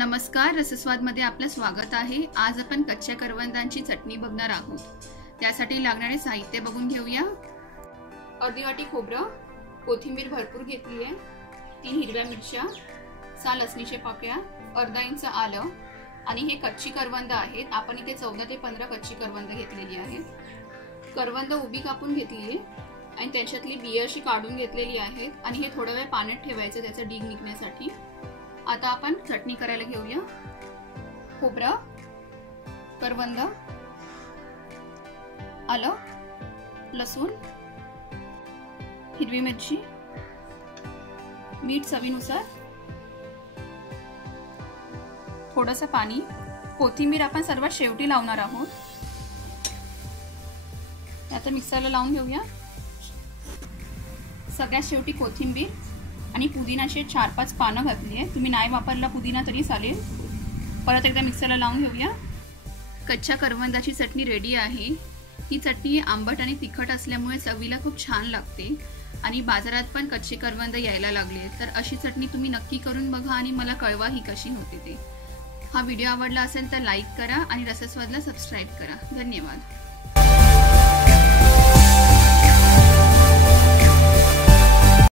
नमस्कार, रसस्वादमध्ये आपलं स्वागत आहे। आज आपण कच्च्या करवंदांची चटणी बघणार आहोत। त्यासाठी लागणारे साहित्य बघून घेऊया। अर्धी वाटी खोबरं, कोथिंबीर भरपूर घेतली आहे, 3 हिरव्या मिरच्या, 6 लसणीच्या पाकळ्या, अर्धा इंच आलं आणि हे कच्ची करवंद आहेत। आपण इथे 14 ते 15 कच्ची करवंद घेतलेली आहेत। करवंद उभी कापून घेतली आहे आणि त्याच्यातली बिया अशी काढून घेतलेली आहेत आणि हे थोडा वेळ पाण्यात ठेवायचं त्याचा डीग निघण्यासाठी। आता आपण चटणी करायला घेऊया। खोबरं, करवंद, आलं, लसूण, हिरवी मिरची, मीठ चवीनुसार, थोडंसं पाणी, कोथिंबीर आपण सर्वात शेवटी लावणार आहोत। आता मिक्सरला लावून घेऊया। सगळ्यात शेवटी कोथिंबीर आणि पुदिनाचे 4-5 पानं घातली आहे। तुम्ही नाही वापरला पुदिना तरी चालेल। परत एकदा मिक्सरला लावून घेऊया। कच्च्या करवंदाची चटणी रेडी आहे। ही चटणी आंबट आणि तिखट असल्यामुळे चवीला खूप छान लागते आणि बाजारात पण कच्चे करवंद यायला लागले, तर अशी चटणी तुम्ही नक्की करून बघा आणि मला कळवा ही कशी होते ते। हा व्हिडिओ आवडला असेल तर लाईक करा आणि रसस्वादला सबस्क्राइब करा। धन्यवाद।